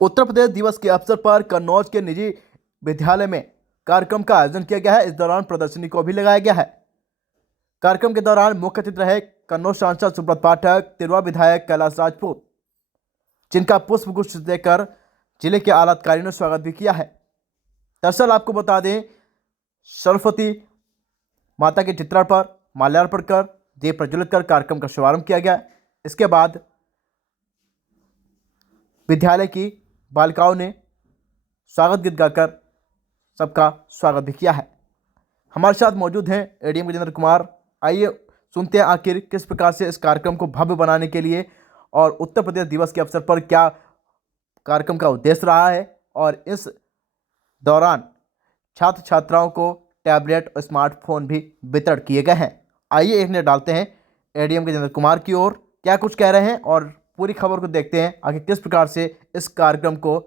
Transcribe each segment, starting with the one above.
उत्तर प्रदेश दिवस के अवसर पर कन्नौज के निजी विद्यालय में कार्यक्रम का आयोजन किया गया है। इस दौरान प्रदर्शनी को भी लगाया गया है। कार्यक्रम के दौरान मुख्य अतिथि रहे कन्नौज सांसद सुब्रत पाठक, तिरवा विधायक कैलाश राजपूत, जिनका पुष्प गुच्छ देकर जिले के आला अधिकारियों ने स्वागत भी किया है। दरअसल आपको बता दें, सरस्वती माता के चित्रण पर माल्यार्पण कर दीप प्रज्वलित कर कार्यक्रम का शुभारंभ किया गया। इसके बाद विद्यालय की बालिकाओं ने स्वागत गीत गाकर सबका स्वागत भी किया है। हमारे साथ मौजूद हैं एडीएम गजेंद्र कुमार। आइए सुनते हैं आखिर किस प्रकार से इस कार्यक्रम को भव्य बनाने के लिए और उत्तर प्रदेश दिवस के अवसर पर क्या कार्यक्रम का उद्देश्य रहा है और इस दौरान छात्र छात्राओं को टैबलेट और स्मार्टफोन भी वितरण किए गए हैं। आइए एक नजर डालते हैं एडीएम गजेंद्र कुमार की ओर, क्या कुछ कह रहे हैं और पूरी खबर को देखते हैं आखिर किस प्रकार से इस कार्यक्रम को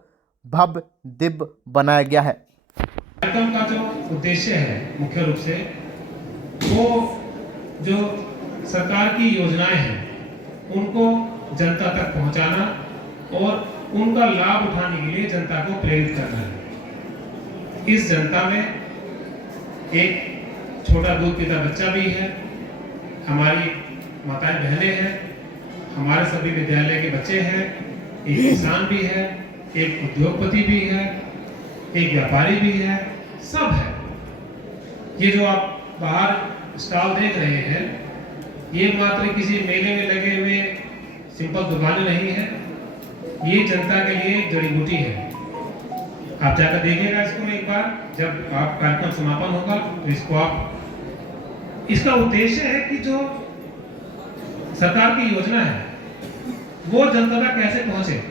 भव्य दिव्य बनाया गया है। कार्यक्रम का जो उद्देश्य है मुख्य रूप से वो जो सरकार की योजनाएं हैं उनको जनता तक पहुंचाना और उनका लाभ उठाने के लिए जनता को प्रेरित करना है। इस जनता में एक छोटा दूध पीता बच्चा भी है, हमारी माताएं बहनें हैं, हमारे सभी विद्यालय के बच्चे हैं, एक किसान भी है, एक उद्योगपति भी है, एक व्यापारी भी है, सब है। ये जो आप बाहर स्टॉल देख रहे हैं ये मात्र किसी मेले में लगे हुए सिंपल दुकानें नहीं है, ये जनता के लिए जड़ी बूटी है। आप जाकर देखिएगा इसको एक बार, जब आप कार्यक्रम समापन होगा तो इसको आप, इसका उद्देश्य है कि जो सरकार की योजना है वो जनता तक कैसे पहुंचे।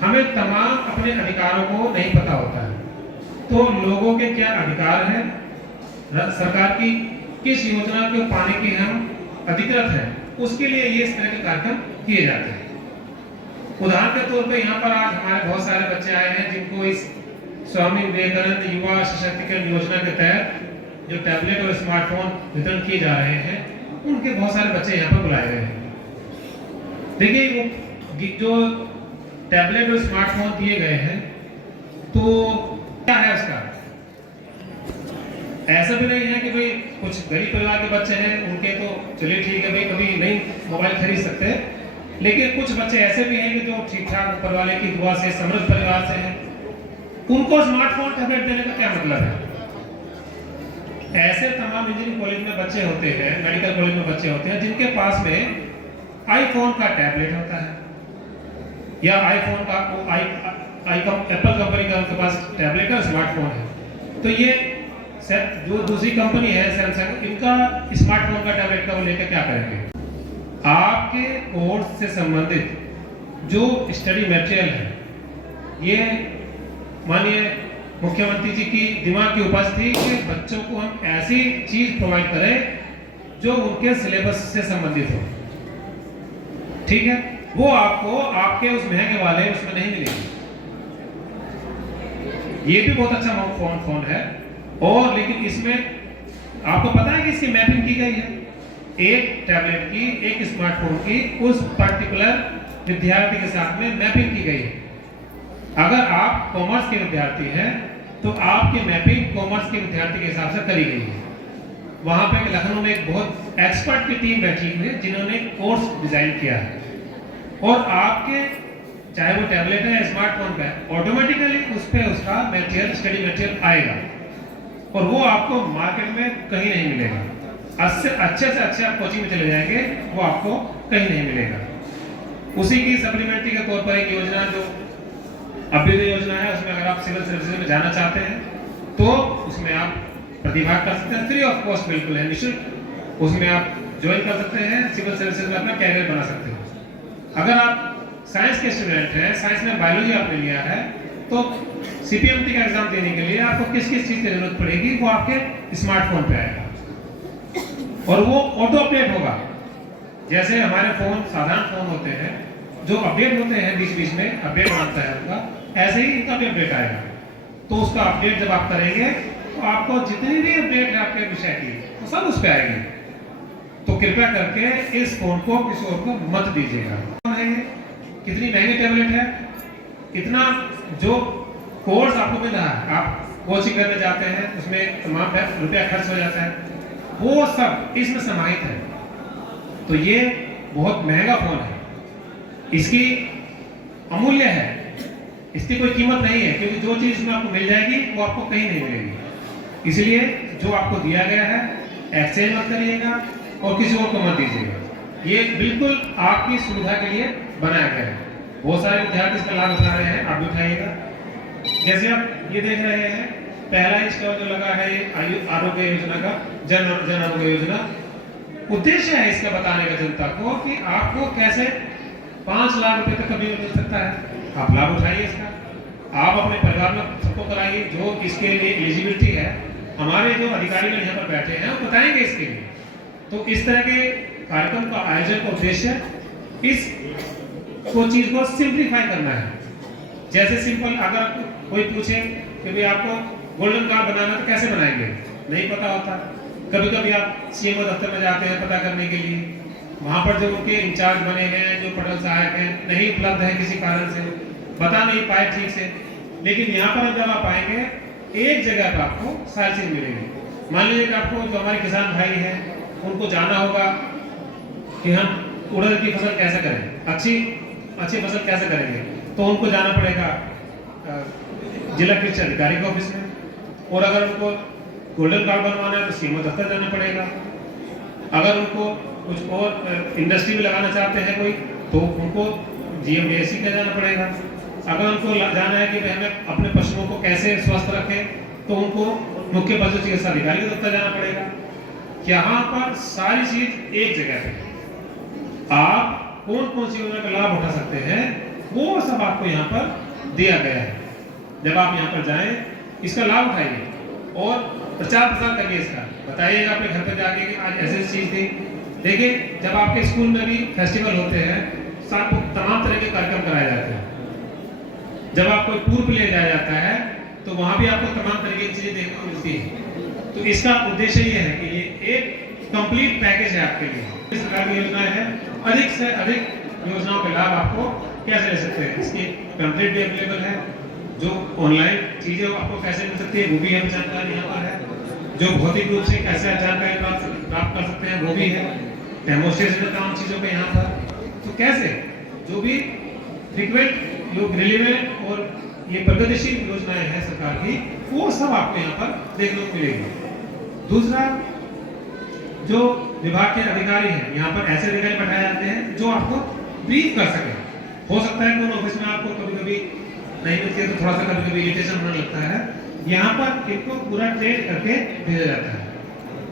हमें तमाम अपने अधिकारों को नहीं पता होता है, तो लोगों के क्या अधिकार हैं, सरकार की किस योजना को पाने के हम अधिकृत हैं, उसके लिए ये इस तरह के कार्यक्रम किए जाते हैं। उदाहरण के तौर पे यहाँ पर आज हमारे बहुत सारे बच्चे आए हैं जिनको इस स्वामी विवेकानंद युवा सशक्तिकरण योजना के तहत जो टैबलेट और स्मार्टफोन वितरण किए जा रहे हैं, उनके बहुत सारे बच्चे यहाँ पर बुलाए गए हैं। देखिए जो टैबलेट और स्मार्टफोन दिए गए हैं तो क्या है उसका, ऐसा भी नहीं है कि भाई कुछ गरीब परिवार के बच्चे हैं उनके तो चलिए ठीक है भाई, कभी नहीं मोबाइल खरीद सकते, लेकिन कुछ बच्चे ऐसे भी हैं कि जो ठीक ठाक ऊपर वाले की दुआ से समृद्ध परिवार से हैं, उनको स्मार्टफोन टैबलेट देने का क्या मतलब है। ऐसे तमाम इंजीनियरिंग कॉलेज में बच्चे होते हैं, मेडिकल कॉलेज में बच्चे होते हैं जिनके पास में आईफोन का टैबलेट होता है या आईफोन का एप्पल कंपनी का उनके पास टैबलेट और स्मार्टफोन है। तो ये जो दूसरी कंपनी है सैमसंग, इनका स्मार्टफोन का टैबलेट का वो लेकर क्या करेंगे। आपके कोर्स से संबंधित जो स्टडी मटेरियल है, ये माननीय मुख्यमंत्री जी की दिमाग की उपज थी कि बच्चों को हम ऐसी चीज प्रोवाइड करें जो उनके सिलेबस से संबंधित हो। ठीक है, वो आपको आपके उस महंगे वाले उसमें नहीं मिलेगी। ये भी बहुत अच्छा फोन है, और लेकिन इसमें आपको पता है कि इसकी मैपिंग की गई है, एक टैबलेट की एक स्मार्टफोन की उस पर्टिकुलर विद्यार्थी के साथ में मैपिंग की गई है। अगर आप कॉमर्स के विद्यार्थी हैं तो आपकी मैपिंग कॉमर्स के विद्यार्थी के हिसाब से करी गई है। वहां पे लखनऊ में एक बहुत एक्सपर्ट की टीम बैठी हुई है जिन्होंने कोर्स डिजाइन किया है, और आपके चाहे वो टैबलेट है या स्मार्टफोन का है, ऑटोमेटिकली उस पर उसका मटेरियल, स्टडी मटेरियल आएगा और वो आपको मार्केट में कहीं नहीं मिलेगा। अच्छे से अच्छे आप कोचिंग में चले जाएंगे, वो आपको कहीं नहीं मिलेगा। उसी की सप्लीमेंट्री के तौर पर एक योजना जो अभ्युदय योजना है, उसमें अगर आप सिविल सर्विसेज में जाना चाहते हैं तो उसमें आप प्रतिभाग कर सकते हैं, फ्री ऑफ कॉस्ट, बिल्कुल है, निःशुल्क। उसमें आप ज्वाइन कर सकते हैं, सिविल सर्विसेज में अपना कैरियर बना सकते हैं। अगर आप साइंस के स्टूडेंट हैं, साइंस में बायोलॉजी आपने लिया है, तो सीपीएमटी का एग्जाम देने के लिए आपको किस किस चीज की जरूरत पड़ेगी, वो आपके स्मार्टफोन पे आएगा और वो ऑटो अपडेट होगा। जैसे हमारे फोन साधारण फोन होते हैं जो अपडेट होते हैं, बीच बीच में अपडेट आता है उनका, ऐसे ही इनका भी अपडेट आएगा। तो उसका अपडेट जब आप करेंगे तो आपको जितनी भी अपडेट है आपके विषय की वो सब उस पर आएगी। तो कृपया करके इस फोन को किसी और को मत दीजिएगा। कितनी महंगी टैबलेट है, इतना जो कोर्स आपको मिल रहा है, आप कोचिंग करने जाते हैं, उसमें तमाम रुपया खर्च हो जाता है, वो सब इसमें समाहित है। तो ये बहुत महंगा फोन है, इसकी अमूल्य है, इसकी कोई कीमत नहीं है, क्योंकि जो चीज़ इसमें आपको मिल जाएगी वो आपको कहीं नहीं मिलेगी। इसलिए जो आपको दिया गया है एक्सचेंज मत करिएगा और किसी और को मत दीजिएगा। ये बिल्कुल आपकी सुविधा के लिए बनाया गया है। बहुत सारे विद्यार्थी इसका लाभ उठा रहे हैं, आप भी उठाइएगा। जैसे आप ये देख रहे हैं, पहला इसका जो लगा है ये आरोग्य योजना का, जन आरोग्य योजना। उद्देश्य है इसका बताने का जनता को कि आपको कैसे 5 लाख रुपए तक कभी मिल सकता है। आप लाभ उठाइए इसका, आप अपने परिवार में सबको कराइए जो इसके लिए एलिजिबिलिटी है। हमारे जो अधिकारी लोग यहाँ पर बैठे हैं वो बताएंगे इसके लिए। तो इस तरह के कार्यक्रम का आयोजन का उद्देश्य इस चीज को सिंप्लीफाई करना है। जैसे सिंपल, अगर कोई पूछे कि भाई आपको गोल्डन कार्ड बनाना तो कैसे बनाएंगे, नहीं पता होता। कभी कभी आप सीएमओ दफ्तर में जाते हैं पता करने के लिए, वहां पर जो उनके इंचार्ज बने हैं, जो पटल सहायक हैं, नहीं उपलब्ध है किसी कारण से, बता नहीं पाए ठीक से। लेकिन यहाँ पर जब आप आएंगे एक जगह पर आपको सारी चीज मिलेगी। मान लीजिए कि आपको जो हमारे किसान भाई हैं उनको जाना होगा कि हम उड़द की फसल कैसे करें, अच्छी फसल कैसे करेंगे, तो उनको जाना पड़ेगा जिला कृषि अधिकारी के ऑफिस में। और अगर उनको गोल्डन कार्ड बनवाना है तो सीएमओ दफ्तर जाना पड़ेगा। अगर उनको कुछ और इंडस्ट्री में लगाना चाहते हैं कोई, तो उनको जीएमडीएसी का जाना पड़ेगा। अगर उनको जाना है कि हमें अपने पशुओं को कैसे स्वस्थ रखें, तो उनको मुख्य पशु चिकित्सा अधिकारी के दफ्तर जाना पड़ेगा। यहाँ पर सारी चीज एक जगह पे, आप कौन कौन सी योजना का लाभ उठा सकते हैं वो सब आपको यहाँ पर दिया गया है। जब आप यहाँ पर जाएं, इसका लाभ उठाइए और प्रचार प्रसार करिए इसका, बताइएगा अपने घर पर जाके कि आज ऐसी चीज थी। देखिए, जब आपके स्कूल में भी फेस्टिवल होते हैं, तमाम तरह के कार्यक्रम कराए जाते हैं। जब आपको टूर पे ले जाया जाता है तो वहां भी आपको तमाम तरह की चीजें देखने को मिलती है। तो इसका उद्देश्य ये है कि ये एक कंप्लीट पैकेज है आपके लिए। इस प्रकार की योजनाएं हैं, अधिक से अधिक योजनाओं के लाभ आपको कैसे ले सकते हैं, इसकी पैम्फलेट भी अवेलेबल है। जो ऑनलाइन चीजें आपको कैसे मिल सकती है वो भी हम जानकारी यहाँ पर है। जो भौतिक रूप से कैसे जानकारी प्राप्त कर सकते हैं वो भी है। डेमोस्ट्रेशन में तमाम चीजों पे यहाँ पर, तो कैसे जो भी फ्रीक्वेंट, जो रिलेवेंट और ये प्रगतिशील योजनाएं हैं सरकार की, वो सब आपको यहाँ पर देखने को मिलेगी। दूसरा, जो विभाग के अधिकारी हैं, यहाँ पर ऐसे अधिकारी बैठाए जाते हैं जो आपको ब्रीफ कर सके। हो सकता है कि ऑफिस में आपको कभी कभी नहीं मिलती है तो थोड़ा सा कभी कभी इरिटेशन होने लगता है। यहाँ पर इनको पूरा ट्रेन करके भेजा जाता है।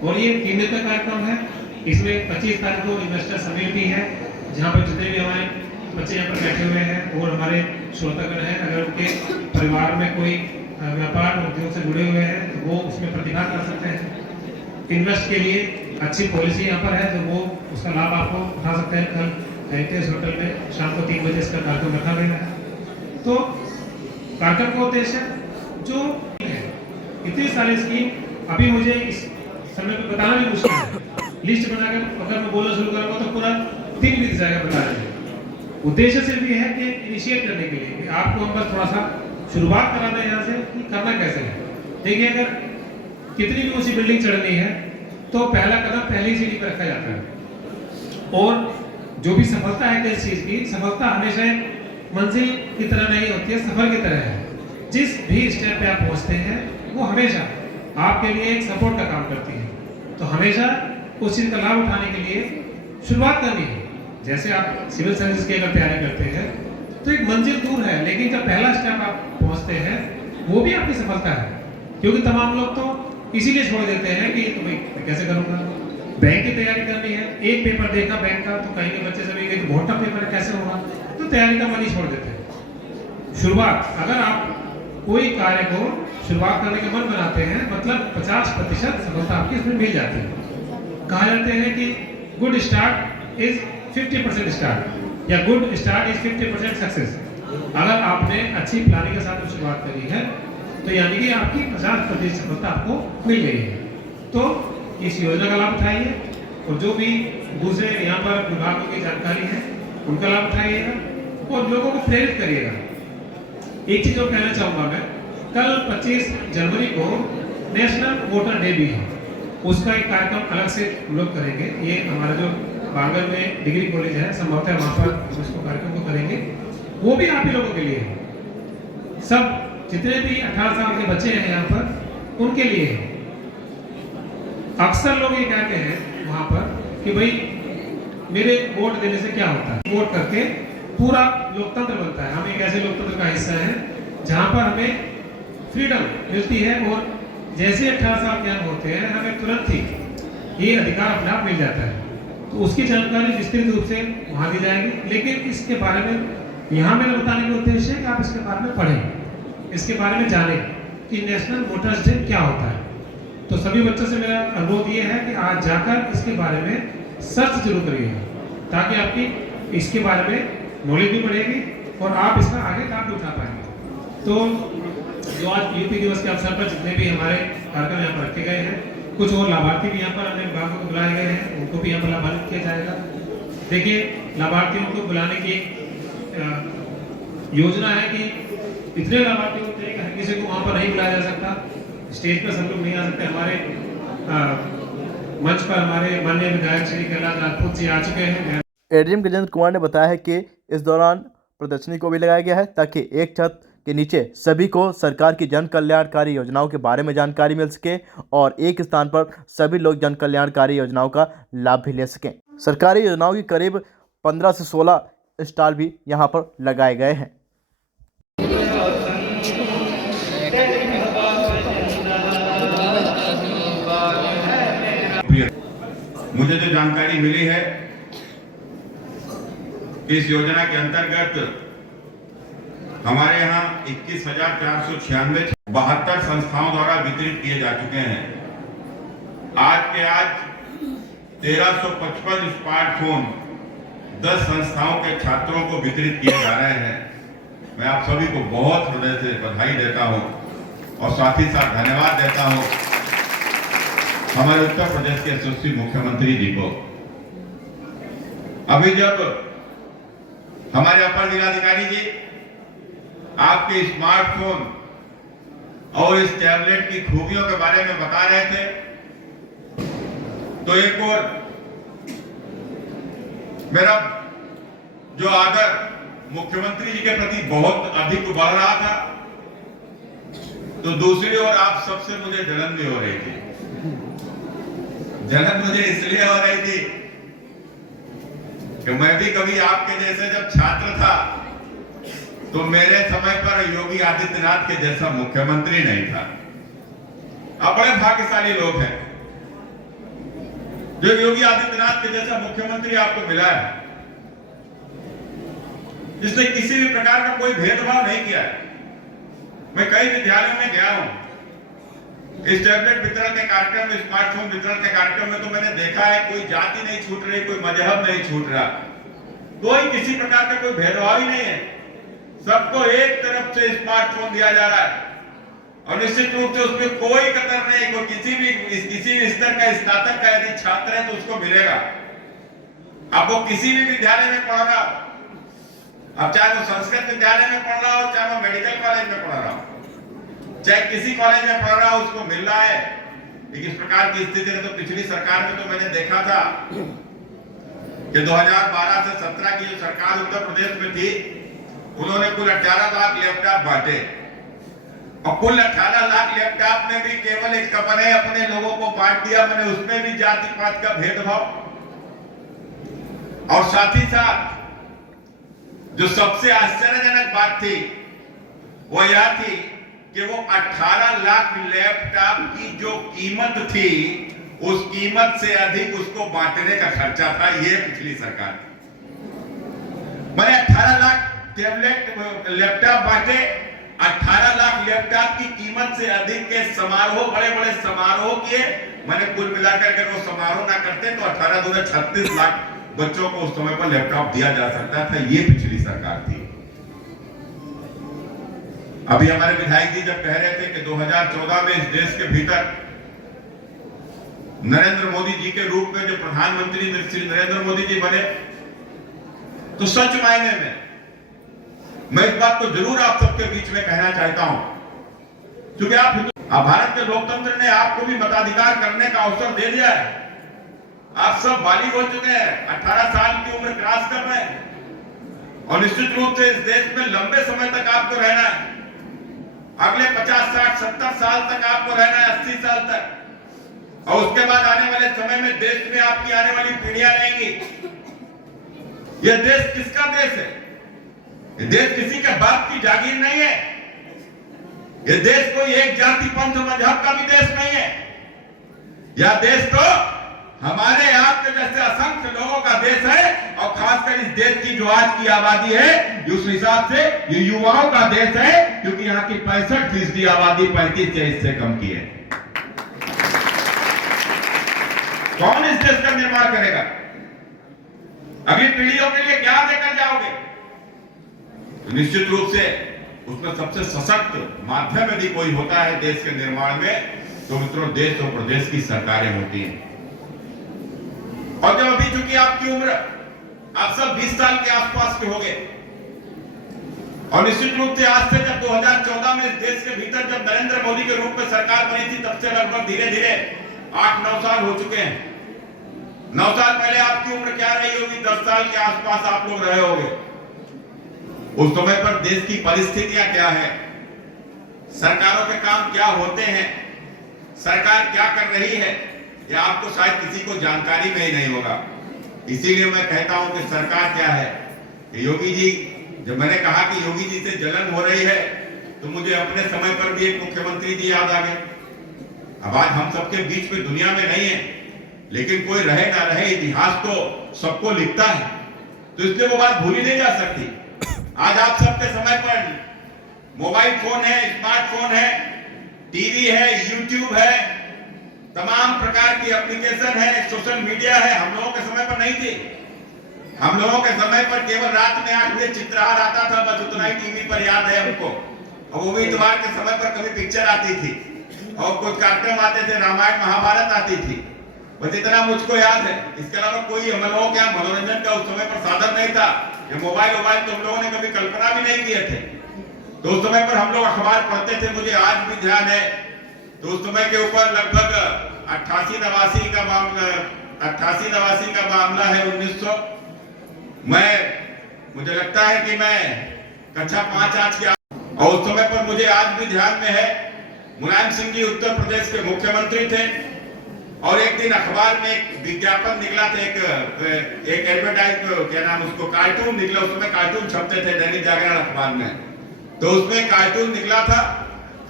और ये 3 दिन का कार्यक्रम है। इसमें 25 तारीख को इन्वेस्टर समिट भी है, जहाँ पर जितने भी हमारे बच्चे यहाँ पर बैठे हुए हैं और हमारे श्रोतागण हैं, अगर उनके परिवार में कोई व्यापार उद्योग से जुड़े हुए हैं तो वो उसमें प्रतिभाग कर सकते हैं। इन्वेस्ट के लिए अच्छी पॉलिसी यहाँ पर है, तो वो उसका लाभ आपको उठा सकते हैं। कल हेरिटेज होटल में शाम को 3 बजे इसका कार्यक्रम रखा गया है। तो कार्यक्रम का उद्देश्य जो है, इतनी सारी स्कीम अभी मुझे इस समय पे बताना भी मुश्किल है। लिस्ट बनाकर अगर मैं बोलना शुरू करूँगा तो पूरा दिन बीत जाएगा बताने में। उद्देश्य सिर्फ ये है कि इनिशिएट करने के लिए आपको हम बस थोड़ा सा शुरुआत करा दें यहाँ से कि करना कैसे है। देखिए, अगर कितनी भी ऊंची बिल्डिंग चढ़नी है तो पहला कदम पहली सीढ़ी पर रखा जाता है। और जो भी सफलता है किस चीज की, सफलता हमेशा मंजिल की तरह नहीं होती है, सफर की तरह है। जिस भी स्टेप पे आप पहुंचते हैं वो हमेशा आपके लिए एक सपोर्ट का काम करती है। तो हमेशा उस चीज का लाभ उठाने के लिए शुरुआत करनी है। जैसे आप सिविल सर्विस की अगर तैयारी करते हैं तो एक मंजिल दूर है, लेकिन जब पहला स्टेप आप पहुंचते हैं वो भी आपकी सफलता है। क्योंकि तमाम लोग तो इसीलिए छोड़ देते हैं कि तो भाई कैसे करूंगा, बैंक की तैयारी करनी है, एक पेपर देखा बैंक का तो कहीं के बच्चे सभी तो बहुत टफ पेपर है, कैसे होगा, तो तैयारी का मन ही छोड़ देते हैं। शुरुआत, अगर आप कोई कार्य को शुरुआत करने का मन बनाते हैं, मतलब 50% सफलता आपकी इसमें मिल जाती है। कहा जाते हैं कि गुड स्टार्ट इज 50% स्टार्ट, या गुड स्टार्ट इज 50% सक्सेस। अगर आपने अच्छी प्लानिंग के साथ शुरुआत करी है तो यानी कि आपकी 50% सफलता आपको मिल गई है। तो इस योजना का लाभ उठाइए और जो भी दूसरे यहाँ पर विभागों की जानकारी है उनका लाभ उठाइएगा और लोगों को प्रेरित करिएगा। एक चीज और कहना चाहूंगा मैं, कल 25 जनवरी को नेशनल वोटर डे भी है, उसका एक कार्यक्रम अलग से हम लोग करेंगे। ये हमारा जो बांगल में डिग्री कॉलेज है, संभवतः वहाँ पर हम उसको कार्यक्रम को करेंगे, वो भी आप ही लोगों के लिए है। सब जितने भी 18 साल के बच्चे हैं यहाँ पर, उनके लिए है। अक्सर लोग ये कहते हैं वहाँ पर कि भाई मेरे वोट देने से क्या होता है। वोट करके पूरा लोकतंत्र बनता है। हम एक ऐसे लोकतंत्र का हिस्सा है जहाँ पर हमें फ्रीडम मिलती है और जैसे 18 साल के हम होते हैं, हमें तुरंत ही ये अधिकार अपने आप मिल जाता है। तो उसकी जानकारी विस्तृत रूप से वहाँ दी जाएगी। लेकिन इसके बारे में यहाँ मेरा बताने का उद्देश्य है कि आप इसके बारे में पढ़ें, इसके बारे में जानें कि नेशनल वोटर्स डे क्या होता है। तो सभी बच्चों से मेरा अनुरोध ये है कि आज जाकर इसके बारे में सर्च जरूर करिएगा, ताकि आपकी इसके बारे में नॉलेज भी बढ़ेगी और आप इसका आगे लाभ भी उठा पाएंगे। तो जो आज यूपी दिवस के अवसर पर जितने भी हमारे कार्यक्रम यहाँ पर रखे गए हैं, कुछ और लाभार्थी भी यहाँ पर अन्य विभागों को बुलाए गए हैं, उनको भी यहाँ पर लाभान्वित किया जाएगा। देखिए, लाभार्थियों को बुलाने की एक योजना है कि इतने लाभार्थी होते हैं कि हर किसी को वहाँ पर नहीं बुलाया जा सकता। स्टेज पर सब लोग नहीं आ सकते। हमारे मंच पर हमारे माननीय विधायक श्री कैलाश राजपूत जी आ चुके हैं। एडीएम गजेंद्र कुमार ने बताया है कि इस दौरान प्रदर्शनी को भी लगाया गया है ताकि एक छत के नीचे सभी को सरकार की जन कल्याणकारी योजनाओं के बारे में जानकारी मिल सके और एक स्थान पर सभी लोग जन कल्याणकारी योजनाओं का लाभ भी ले सकें। सरकारी योजनाओं की करीब 15 से 16 स्टॉल भी यहाँ पर लगाए गए हैं। मुझे जो जानकारी मिली है, इस योजना के अंतर्गत हमारे यहाँ 21,496 72 संस्थाओं द्वारा वितरित किए जा चुके हैं। आज के आज 1355 स्मार्टफोन 10 संस्थाओं के छात्रों को वितरित किए जा रहे हैं। मैं आप सभी को बहुत हृदय से बधाई देता हूं और साथ ही साथ धन्यवाद देता हूं हमारे उत्तर प्रदेश के यशस्वी मुख्यमंत्री जी को। अभी जब हमारे अपर जिलाधिकारी जी आपके स्मार्टफोन और इस टैबलेट की खूबियों के बारे में बता रहे थे, तो एक और मेरा जो आदर मुख्यमंत्री जी के प्रति बहुत अधिक बढ़ रहा था, तो दूसरी ओर आप सबसे मुझे जलन भी हो रही थी। जलन मुझे इसलिए हो रही थी कि मैं भी कभी आपके जैसे जब छात्र था, तो मेरे समय पर योगी आदित्यनाथ के जैसा मुख्यमंत्री नहीं था। आप बड़े भाग्यशाली लोग हैं जो योगी आदित्यनाथ के जैसा मुख्यमंत्री आपको मिला है, जिसने किसी भी प्रकार का कोई भेदभाव नहीं किया है। मैं कई विद्यालयों में गया हूं, इस टैबलेट वितरण के कार्यक्रम में, स्मार्टफोन वितरण के कार्यक्रम में तो मैंने देखा है कोई जाति नहीं छूट रही, कोई मजहब नहीं छूट रहा, कोई किसी प्रकार का कोई भेदभाव ही नहीं है। सबको एक तरफ से स्मार्टफोन दिया जा रहा है और निश्चित रूप से उसमें कोई कतर नहीं, कोई किसी भी स्तर का स्नातक का यदि छात्र है तो उसको मिलेगा। अब वो किसी भी विद्यालय में पढ़ रहा हो, अब चाहे वो संस्कृत विद्यालय में पढ़ रहा हो, चाहे वो मेडिकल कॉलेज में पढ़ रहा हो, चाहे किसी कॉलेज में पढ़ रहा हो, उसको मिल रहा है। लेकिन इस प्रकार की स्थिति में तो पिछली सरकार में तो मैंने देखा था कि 2012 से 17 की जो सरकार उत्तर प्रदेश में थी, उन्होंने कुल 18 लाख लैपटॉप बांटे और कुल 18 लाख लैपटॉप में भी केवल एक अपने लोगों को बांट दिया। मैंने उसमें भी जाति पात का भेदभाव, और साथ ही साथ जो सबसे आश्चर्यजनक बात थी वो यह थी कि वो 18 लाख लैपटॉप की जो कीमत थी, उस कीमत से अधिक उसको बांटने का खर्चा था। ये पिछली सरकार थी। मैंने 18 लाख टैबलेट लैपटॉप बांटे, 18 लाख लैपटॉप की कीमत से अधिक के समारोह, बड़े बड़े समारोह किए। मैंने कुल मिलाकर के वो समारोह ना करते तो 18 दूना 36 लाख बच्चों को उस समय पर लैपटॉप दिया जा सकता था। ये पिछली सरकार थी। अभी हमारे विधायक जी जब कह रहे थे कि 2014 में इस देश के भीतर नरेंद्र मोदी जी के रूप में जो प्रधानमंत्री श्री नरेंद्र मोदी जी बने, तो सच मायने में मैं इस बात को जरूर आप सबके बीच में कहना चाहता हूं, क्योंकि आप भारत के लोकतंत्र ने आपको भी मताधिकार करने का अवसर दे दिया है। आप सब बालिग हो चुके हैं, 18 साल की उम्र क्रॉस कर रहे हैं और निश्चित रूप से इस देश में लंबे समय तक आपको रहना है। अगले 50, 60, 70 साल तक आपको रहना है, 80 साल तक, और उसके बाद आने वाले समय में देश में आपकी आने वाली पीढ़ियां रहेंगी। यह देश किसका देश है? यह देश किसी के बाप की जागीर नहीं है। यह देश कोई एक जाति पंथ मजहब का भी देश नहीं है। यह देश तो हमारे आपके जैसे असंख्य लोगों का देश है, और खासकर इस देश की जो आज की आबादी है, उस हिसाब से ये युवाओं का देश है, क्योंकि यहाँ की 65% आबादी 35 से कम की है। कौन इस देश का निर्माण करेगा? अगली पीढ़ियों के लिए क्या देकर जाओगे? तो निश्चित रूप से उसमें सबसे सशक्त माध्यम यदि कोई होता है देश के निर्माण में, तो मित्रों देश और प्रदेश की सरकारें होती हैं। और जब अभी चूंकि आपकी उम्र, आप सब 20 साल के आसपास के हो गए, और निश्चित रूप से आज से जब 2014 में इस देश के भीतर जब नरेंद्र मोदी के रूप में सरकार बनी थी, तब से लगभग धीरे धीरे 8-9 साल हो चुके हैं। 9 साल पहले आपकी उम्र क्या रही होगी? 10 साल के आसपास आप लोग रहे होंगे। उस समय पर देश की परिस्थितियां क्या है, सरकारों के काम क्या होते हैं, सरकार क्या कर रही है, यह आपको शायद किसी को जानकारी में ही नहीं होगा। इसीलिए मैं कहता हूं कि सरकार क्या है। योगी जी, जब मैंने कहा कि योगी जी से जलन हो रही है, तो मुझे अपने समय पर भी एक मुख्यमंत्री जी याद आ गए। अब आज हम सबके बीच में दुनिया में नहीं है, लेकिन कोई रहे ना रहे, इतिहास तो सबको लिखता है, तो इसलिए वो बात भूली नहीं जा सकती। आज आप सबके समय पर मोबाइल फोन है, स्मार्टफोन है, टीवी है, यूट्यूब है, तमाम प्रकार की एप्लीकेशन है, सोशल मीडिया है। हम लोगों के समय पर नहीं थी। हम लोगों के समय पर केवल रात में 8 बजे चित्रहार आता था, बस उतना ही टीवी पर याद है हमको, और वो भी इतवार के समय पर कभी पिक्चर आती थी और कुछ कार्यक्रम आते थे, रामायण महाभारत आती थी, बस इतना मुझको याद है। इसके अलावा कोई हम लोगों के मनोरंजन का उस समय पर साधन नहीं था। ये मोबाइल तो हम लोगों ने कभी कल्पना भी नहीं किए थे। तो उस समय पर हम लोग अखबार पढ़ते थे, मुझे आज भी ध्यान है। तो उस समय के ऊपर लगभग 88-89 का मामला, 88-89 का मामला है, 1900। मुझे लगता है कि मैं कक्षा 5 आज के, और उस समय पर मुझे आज भी ध्यान में है, मुलायम सिंह जी उत्तर प्रदेश के मुख्यमंत्री थे, और एक दिन अखबार में एक विज्ञापन निकला था, एक एडवर्टाइज, क्या नाम उसको, कार्टून निकला। उस समय कार्टून छपते थे दैनिक जागरण अखबार में, तो उसमें कार्टून निकला था।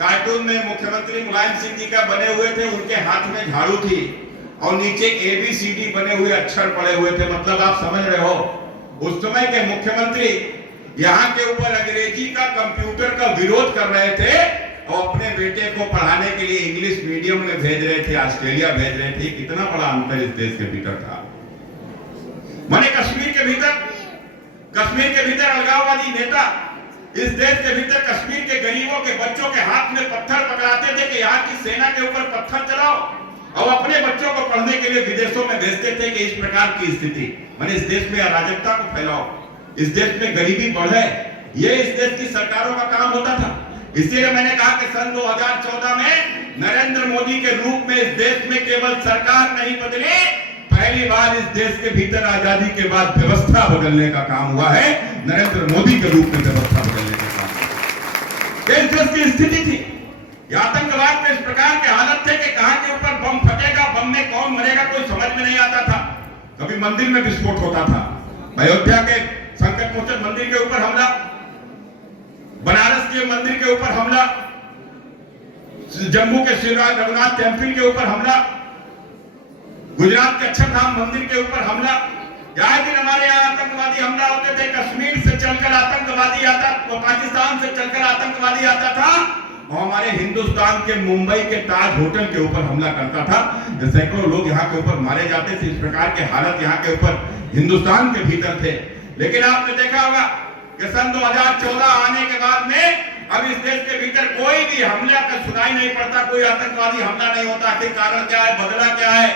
कार्टून में मुख्यमंत्री मुलायम सिंह जी का बने हुए थे, उनके हाथ में झाड़ू थी और नीचे ABCD बने हुए अक्षर पड़े हुए थे। मतलब आप समझ रहे हो, उस समय के मुख्यमंत्री यहाँ के ऊपर अंग्रेजी का, कंप्यूटर का विरोध कर रहे थे और अपने बेटे को पढ़ाने के लिए इंग्लिश मीडियम में भेज रहे थे, ऑस्ट्रेलिया भेज रहे थे। कितना बड़ा अंतर इस देश के भीतर था। माने कश्मीर के भीतर अलगाववादी नेता इस देश के भीतर कश्मीर के गरीबों के बच्चों के हाथ में पत्थर पकड़ाते थे कि यहाँ की सेना के ऊपर पत्थर चलाओ, और अपने बच्चों को पढ़ने के लिए विदेशों में भेजते थे कि इस प्रकार की स्थिति, माने इस देश में अराजकता को फैलाओ, इस देश में गरीबी बढ़े। ये इस देश की सरकारों का काम होता था। इसीलिए मैंने कहा कि सन 2014 में नरेंद्र मोदी के रूप में इस देश में केवल सरकार नहीं बदली, पहली बार इस देश के भीतर आजादी के बाद व्यवस्था बदलने का काम हुआ है। नरेंद्र मोदी के रूप में व्यवस्था बदलने का काम। इस देश की स्थिति थी, यह आतंकवाद में इस प्रकार के हालत थे कि कहां के ऊपर बम फटेगा, बम में कौन मरेगा, कोई समझ में नहीं आता था। कभी मंदिर में विस्फोट होता था, अयोध्या के संकट मोचन मंदिर के ऊपर हमला, बनारस के मंदिर के ऊपर हमला, जम्मू के श्री रघुनाथ टेम्पल के ऊपर हमला, गुजरात के अक्षरधाम मंदिर के ऊपर हमला। आए दिन हमारे यहाँ आतंकवादी हमला होते थे। कश्मीर से चलकर आतंकवादी आता, पाकिस्तान से चलकर आतंकवादी आता था और हमारे हिंदुस्तान के मुंबई के ताज होटल के ऊपर हमला करता था। सैकड़ों लोग यहाँ के ऊपर मारे जाते थे। इस प्रकार के हालत यहाँ के ऊपर हिंदुस्तान के भीतर थे। लेकिन आपने देखा होगा कि सन 2014 आने के बाद में अब इस देश के भीतर कोई भी हमला का सुनाई नहीं पड़ता, कोई आतंकवादी हमला नहीं होता। आखिर कारण क्या है, बदला क्या है?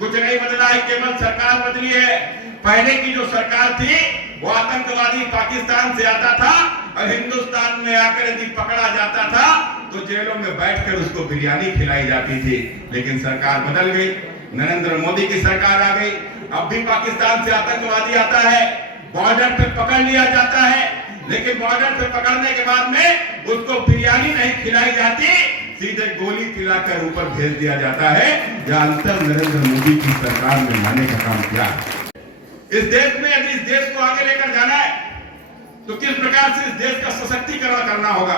कुछ नहीं बदला है, केवल सरकार बदली है। पहले की जो सरकार थी वो आतंकवादी पाकिस्तान से आता था, और हिंदुस्तान में आकर यदि पकड़ा जाता था तो जेलों में बैठकर उसको बिरयानी खिलाई जाती थी। लेकिन सरकार बदल गई, नरेंद्र मोदी की सरकार आ गई। अब भी पाकिस्तान से आतंकवादी आता है, बॉर्डर पे पकड़ लिया जाता है, लेकिन बॉर्डर पे पकड़ने के बाद में उसको बिरयानी नहीं खिलाई जाती, सीधे गोली खिलाकर ऊपर भेज दिया जाता है। यह अंतर नरेंद्र मोदी की सरकार में लाने का काम किया है। इस देश में यदि इस देश को आगे लेकर जाना है तो किस प्रकार से इस देश का सशक्तिकरण करना होगा,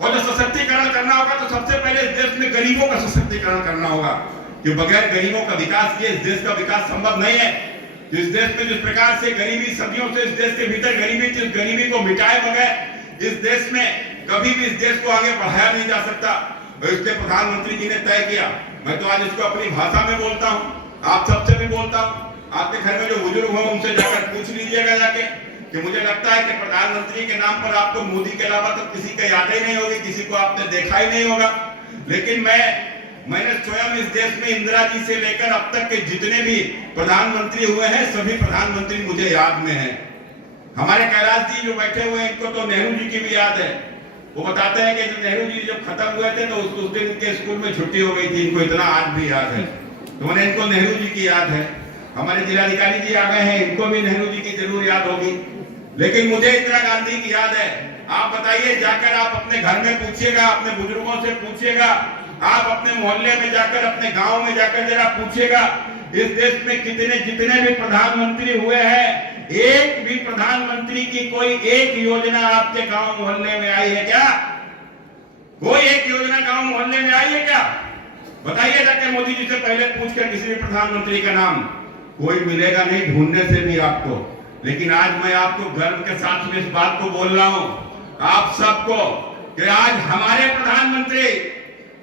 और जब सशक्तिकरण करना होगा तो सबसे पहले इस देश में गरीबों का सशक्तिकरण करना होगा, कि बगैर गरीबों का विकास किए इस देश का विकास संभव नहीं है। तो इस देश में जिस प्रकार से गरीबी सदियों से इस देश के भीतर गरीबी थी, उस गरीबी को मिटाए बगैर इस देश में कभी भी इस देश को आगे बढ़ाया नहीं जा सकता। और इसके प्रधानमंत्री जी ने तय किया। मैं तो आज इसको अपनी भाषा में बोलता हूँ, आप सबसे भी बोलता हूँ। आपके घर में जो बुजुर्ग हो उनसे जाकर पूछ लीजिएगा जाके, कि मुझे लगता है कि प्रधानमंत्री के नाम पर आपको मोदी के अलावा तो किसी का याद ही नहीं होगी, किसी को आपने देखा ही नहीं होगा। लेकिन मैंने स्वयं इस देश में इंदिरा जी से लेकर अब तक के जितने भी प्रधानमंत्री हुए हैं, सभी प्रधानमंत्री मुझे याद में हैं। हमारे कैलाश जी जो बैठे हुए हैं, इनको तो नेहरू जी की भी याद है। वो बताते हैं कि जब नेहरू जी जब खत्म हुए थे तो उस दिन के स्कूल में छुट्टी हो गई थी, इनको इतना आज भी याद है। तो मैंने इनको नेहरू जी की याद है। हमारे जिलाधिकारी जी आ गए हैं, इनको भी नेहरू जी की जरूर याद होगी। लेकिन मुझे इंदिरा गांधी की याद है। आप बताइए, जाकर आप अपने घर में पूछिएगा, अपने बुजुर्गों से पूछिएगा, आप अपने मोहल्ले में जाकर, अपने गांव में जाकर जरा पूछिएगा, इस देश में जितने भी प्रधानमंत्री हुए हैं, एक भी प्रधानमंत्री की कोई एक योजना आपके गांव मोहल्ले में आई है क्या? कोई एक योजना गांव मोहल्ले में आई है क्या? बताइए जाकर मोदी जी से पहले पूछकर किसी भी प्रधानमंत्री का नाम। कोई मिलेगा नहीं ढूंढने से भी आपको। लेकिन आज मैं आपको गर्व के साथ में इस बात को बोल रहा हूं, आप सबको, कि आज हमारे प्रधानमंत्री,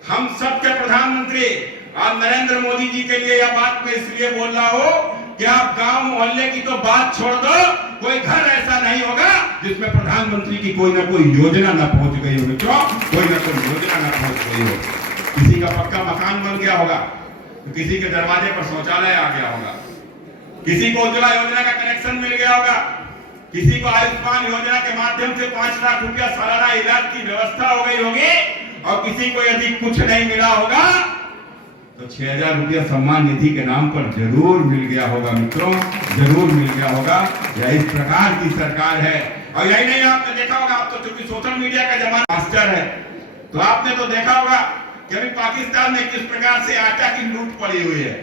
हम सबके प्रधानमंत्री और नरेंद्र मोदी जी के लिए यह बात मैं इसलिए बोल रहा हूं कि आप गांव मोहल्ले की तो बात छोड़ दो, कोई घर ऐसा नहीं होगा जिसमें प्रधानमंत्री की कोई ना कोई योजना ना पहुंच गई हो। मित्रों, कोई ना कोई योजना ना पहुंच गई हो। किसी का पक्का मकान बन गया होगा, तो किसी के दरवाजे पर शौचालय आ गया होगा, किसी को उज्ज्वला योजना का कनेक्शन मिल गया होगा, किसी को आयुष्मान योजना के माध्यम से 5 लाख रुपया सालाना इलाज की व्यवस्था हो गई होगी, और किसी को यदि कुछ नहीं मिला होगा तो 6000 रुपया सम्मान निधि के नाम पर जरूर मिल गया होगा। मित्रों, जरूर मिल गया होगा। यह इस प्रकार की सरकार है। और यही नहीं, आपने देखा होगा, आप तो चूंकि सोशल मीडिया का जमाना मास्टर है, तो आपने तो देखा होगा कि अभी पाकिस्तान में किस प्रकार से आटा की लूट पड़ी हुई है।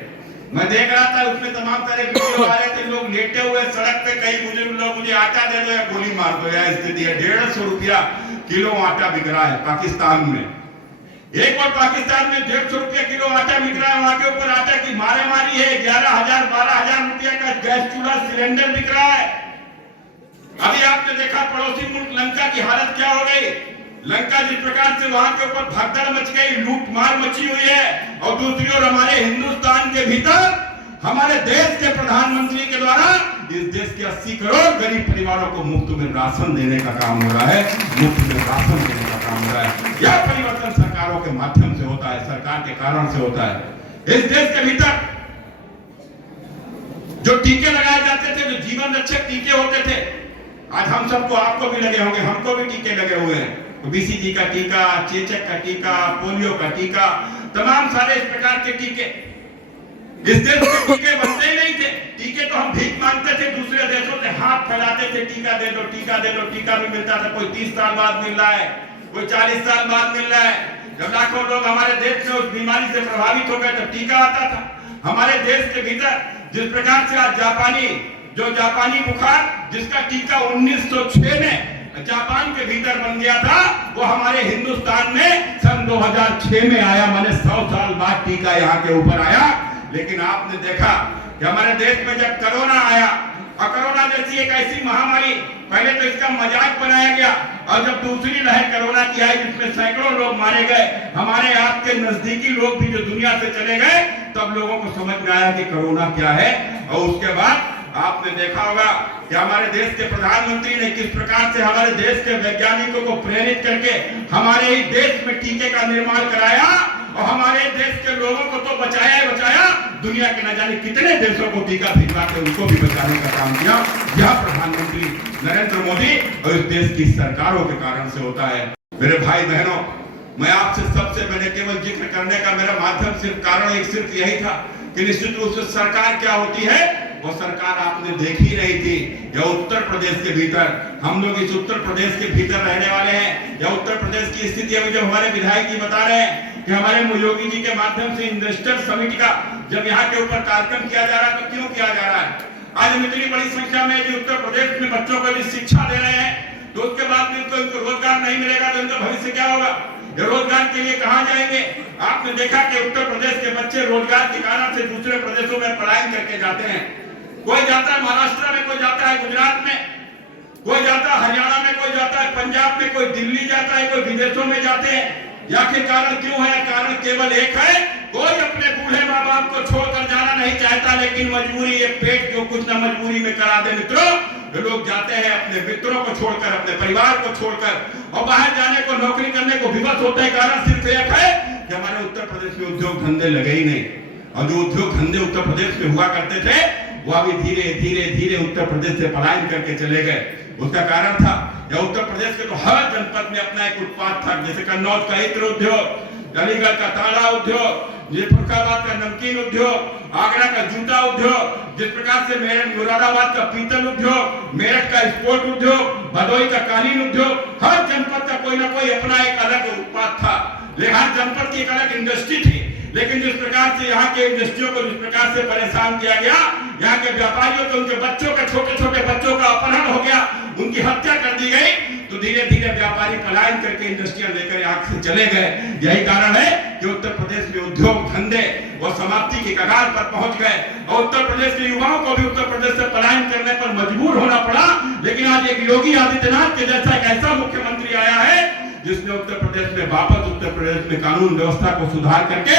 मैं देख रहा था, उसमें तमाम सारे वीडियो आ रहे थे, लोग लेटे हुए सड़क पे, कई बुजुर्ग लोग, मुझे आटा दे दो या गोली मार दो, या स्थिति है। 150 रुपया किलो आटा बिक रहा है पाकिस्तान में। एक और पाकिस्तान में 150 रुपया किलो आटा बिक रहा है, वहां के ऊपर आटा की मारामारी है। 11,000 12,000 रुपया का गैस चूल्हा सिलेंडर बिक रहा है। अभी आपने देखा पड़ोसी मुल्क लंका की हालत क्या हो गई। लंका जिस प्रकार से वहां के ऊपर भगदड़ मच गई, लूट मार मची हुई है, और दूसरी ओर हमारे हिंदुस्तान के भीतर हमारे देश के प्रधानमंत्री के द्वारा इस देश के 80 करोड़ गरीब परिवारों को मुफ्त में राशन देने का काम हो रहा है। मुफ्त में राशन देने का काम हो रहा है। यह परिवर्तन सरकारों के माध्यम से होता है, सरकार के कारण से होता है। इस देश के भीतर जो टीके लगाए जाते थे, जो जीवन रक्षक टीके होते थे, आज हम सबको, आपको भी लगे होंगे, हमको भी टीके लगे हुए हैं। बीसीजी का टीका, चेचक का टीका, पोलियो का टीका, तमाम सारे इस प्रकार के टीके। इस देश में टीके बनते ही नहीं थे। टीके तो हम भीख मांगते थे, दूसरे देशों से हाथ फैलाते थे, टीका दे दो, टीका दे दो। टीका भी मिलता था, कोई 30 साल बाद मिल रहा है, कोई 40 साल बाद मिल रहा है। जब लाखों लोग हमारे देश में उस बीमारी से प्रभावित हो गए तो टीका आता था। हमारे देश के भीतर जिस प्रकार से आज जापानी बुखार, जिसका टीका 1906 में जापान के भीतर बन गया था, वो हमारे हिंदुस्तान में सन 2006 में आया। मैंने 100 साल बाद टीका यहाँ के ऊपर आया। लेकिन आपने देखा कि हमारे देश में जब कोरोना आया, और कोरोना जैसी एक ऐसी महामारी, पहले तो इसका मजाक बनाया गया, और जब दूसरी लहर कोरोना की आई जिसमें सैकड़ों लोग मारे गए, हमारे आपके नजदीकी लोग भी जो दुनिया से चले गए, तब लोगों को समझ में आया कि कोरोना क्या है। और उसके बाद आपने देखा होगा कि हमारे देश के प्रधानमंत्री ने किस प्रकार से हमारे देश के वैज्ञानिकों को प्रेरित करके हमारे ही देश में टीके का निर्माण कराया, और हमारे देश के लोगों को तो बचाया ही बचाया, दुनिया के न जाने कितने देशों को टीका भिजवा के उनको भी बचाने का काम किया। यह प्रधानमंत्री नरेंद्र मोदी और इस देश की सरकारों के कारण से होता है। मेरे भाई बहनों, मैं आपसे सबसे मैंने केवल जिक्र करने का मेरा माध्यम सिर्फ कारण सिर्फ यही था कि निश्चित रूप से सरकार क्या होती है वो सरकार आपने देखी नहीं थी। या उत्तर प्रदेश के भीतर हम लोग इस उत्तर प्रदेश के भीतर रहने वाले हैं, या उत्तर प्रदेश की स्थिति अभी जब हमारे विधायक जी बता रहे हैं कि हमारे योगी जी के माध्यम से इन्वेस्टर समिट का जब यहाँ के ऊपर कार्यक्रम किया जा रहा है तो क्यों किया जा रहा है? आज हम इतनी बड़ी संख्या में जो उत्तर प्रदेश में बच्चों को शिक्षा दे रहे हैं तो उसके बाद भी इनको रोजगार नहीं मिलेगा तो इनका भविष्य क्या होगा? रोजगार के लिए कहां जाएंगे? आपने देखा कि उत्तर प्रदेश के बच्चे रोजगार के कारण से दूसरे प्रदेशों में पलायन करके जाते हैं। कोई जाता है महाराष्ट्र में, कोई जाता है गुजरात में, कोई जाता है हरियाणा में, कोई जाता है पंजाब में, कोई दिल्ली जाता है, कोई विदेशों में जाते हैं। या के कारण क्यों है? कारण केवल एक है, कोई अपने बूढ़े माँ बाप को छोड़कर जाना नहीं चाहता, लेकिन मजबूरी ये पेट जो कुछ ना मजबूरी में करा दे मित्रों, जो लोग जाते हैं अपने मित्रों को छोड़कर, अपने परिवार को छोड़कर और बाहर जाने को, नौकरी करने को विवश होते हैं। कारण सिर्फ एक है कि हमारे उत्तर प्रदेश में उद्योग धंधे लगे ही नहीं, और जो उद्योग धंधे उत्तर प्रदेश में हुआ करते थे वो अभी धीरे धीरे धीरे उत्तर प्रदेश से पलायन करके चले गए। उसका कारण था या उत्तर प्रदेश के तो हर जनपद में अपना एक उत्पाद था, जैसे कन्नौज का इत्र उद्योग, अलीगढ़ का ताला उद्योग, फरुखाबाद का नमकीन उद्योग, आगरा का जूता उद्योग, जिस प्रकार से मुरादाबाद का पीतल उद्योग, मेरठ का स्पोर्ट उद्योग, भदोही का कालीन उद्योग, हर जनपद का कोई ना कोई अपना एक अलग उत्पाद था। हर जनपद की एक अलग इंडस्ट्री थी। लेकिन जिस प्रकार से यहाँ के इंडस्ट्रियों को जिस प्रकार से परेशान किया गया, यहाँ के व्यापारियों को, उनके बच्चों का, छोटे छोटे बच्चों का अपहरण हो गया, उनकी हत्या कर दी गई, तो धीरे धीरे व्यापारी पलायन करके इंडस्ट्रियां लेकर यहाँ से चले गए। यही कारण है कि उत्तर प्रदेश में उद्योग धंधे वो समाप्ति की कगार पर पहुंच गए और उत्तर प्रदेश के युवाओं को भी उत्तर प्रदेश से पलायन करने पर मजबूर होना पड़ा। लेकिन आज एक योगी आदित्यनाथ के जैसा एक ऐसा मुख्यमंत्री आया है जिसने उत्तर प्रदेश में वापस उत्तर प्रदेश में कानून व्यवस्था को सुधार करके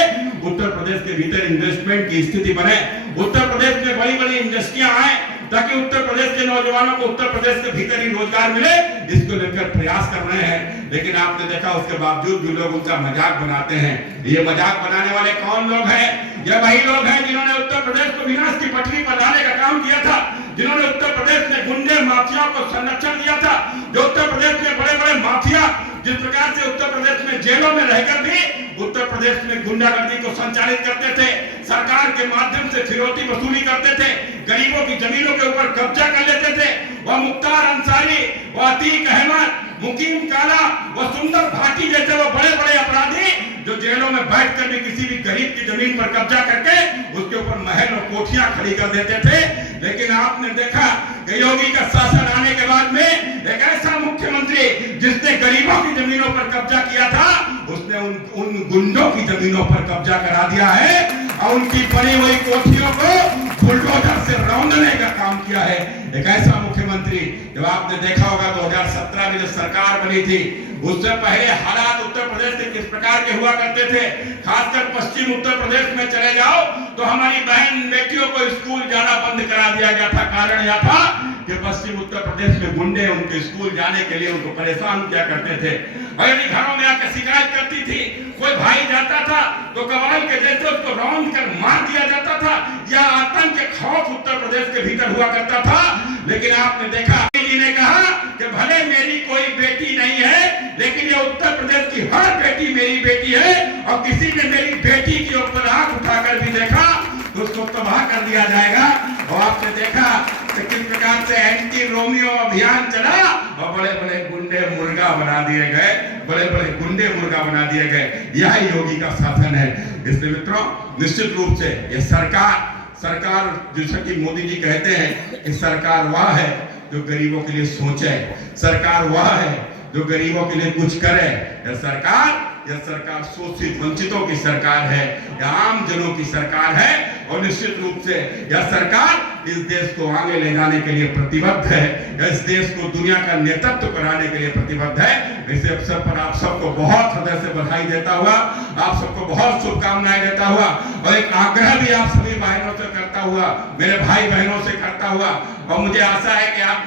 उत्तर प्रदेश के भीतर इन्वेस्टमेंट की स्थिति बने, उत्तर प्रदेश में बड़ी बड़ी इंडस्ट्रियां आए ताकि उत्तर प्रदेश के नौजवानों को उत्तर प्रदेश के भीतर ही रोजगार मिले, इसको लेकर प्रयास कर रहे हैं। लेकिन आपने देखा उसके बावजूद भी लोग उनका मजाक बनाते हैं। ये मजाक बनाने वाले कौन लोग हैं? ये वही लोग हैं जिन्होंने उत्तर प्रदेश को विनाश की पटरी पर लाने का काम किया था, जिन्होंने उत्तर प्रदेश में गुंडे माफियाओं को संरक्षण दिया था, जो उत्तर प्रदेश में बड़े बड़े माफिया जिस प्रकार से उत्तर प्रदेश में जेलों में रहकर भी उत्तर प्रदेश में गुंडागर्दी को संचालित करते थे, सरकार के माध्यम से फिरौती वसूली करते थे, गरीबों की जमीनों के ऊपर कब्जा कर लेते थे। वह मुख्तार अंसारी, वह अतीक अहमद, मुकीम काला, वह सुंदर भाटी जैसे वो बड़े बड़े अपराधी जो जेलों में बैठकर भी किसी भी गरीब की जमीन पर कब्जा करके उसके ऊपर महल और कोठियां खड़ी कर देते थे। लेकिन आपने देखा कि योगी का शासन आने के बाद में एक ऐसा मुख्यमंत्री जिसने गरीबों की जमीनों पर कब्जा किया था, उसने उन गुंडों की जमीनों पर कब्जा करा दिया है और उनकी बनी हुई कोठियों को बुलडोजर से रौंदने का काम किया है। एक ऐसा मुख्यमंत्री, जब आपने देखा होगा 2017 में जब सरकार बनी थी, उससे पहले हालात उत्तर प्रदेश से किस प्रकार के हुआ करते थे। खासकर पश्चिम उत्तर प्रदेश में चले जाओ तो हमारी बहन बेटियों को स्कूल जाना बंद करा दिया गया था। कारण यह था कि पश्चिम उत्तर प्रदेश में गुंडे उनके स्कूल जाने के लिए उनको परेशान किया करते थे और यदि घरों में आकर शिकायत करती थी, कोई भाई जाता था तो कवाल के जैसे उसको रौंद कर मार दिया जाता था। यह आतंक के खौफ उत्तर प्रदेश के भीतर हुआ करता था। लेकिन आपने देखा, जी ने कहा कि भले मेरी कोई बेटी नहीं है, लेकिन ये उत्तर प्रदेश की हर बेटी मेरी बेटी है और किसी ने मेरी बेटी के ऊपर आंख उठाकर भी देखा तो उसको तबाह कर दिया जाएगा। और आपने देखा कि किस प्रकार से एंटी रोमियो अभियान चला और बड़े बड़े गुंडे मुर्गा बना दिए गए, बड़े बड़े गुंडे मुर्गा बना दिए गए। यह योगी का शासन है। इसलिए मित्रों, निश्चित रूप से ये सरकार जैसा कि मोदी जी कहते हैं कि सरकार वह है जो गरीबों के लिए सोचे, सरकार वह है जो गरीबों के लिए कुछ करे। यह सरकार शोषित वंचितों की सरकार है, यह आम जनों की सरकार है और निश्चित रूप से यह सरकार इस देश को आगे ले जाने के लिए प्रतिबद्ध है, इस देश को दुनिया का नेतृत्व कराने के लिए प्रतिबद्ध है। इस अवसर पर आप सबको बहुत हृदय से बधाई देता हुआ, आप सबको बहुत शुभकामनाएं देता हुआ और एक आग्रह भी आप सभी बहनों से करता हुआ, मेरे भाई बहनों से करता हुआ, और मुझे आशा है कि आप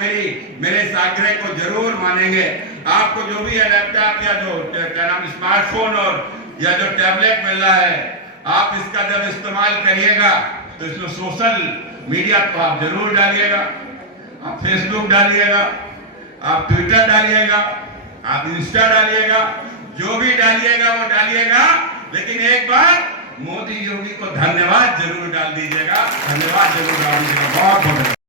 मेरे इस आग्रह को जरूर मानेंगे। आपको जो भी है लैपटॉप या जो क्या नाम स्मार्टफोन और या जो टैबलेट मिल रहा है, आप इसका जब इस्तेमाल करिएगा तो इसमें सोशल मीडिया तो आप जरूर डालिएगा, आप फेसबुक डालिएगा, आप ट्विटर डालिएगा, आप इंस्टा डालिएगा, जो भी डालिएगा वो डालिएगा, लेकिन एक बार मोदी योगी को धन्यवाद जरूर डाल दीजिएगा, धन्यवाद जरूर डाल दीजिएगा। बहुत बहुत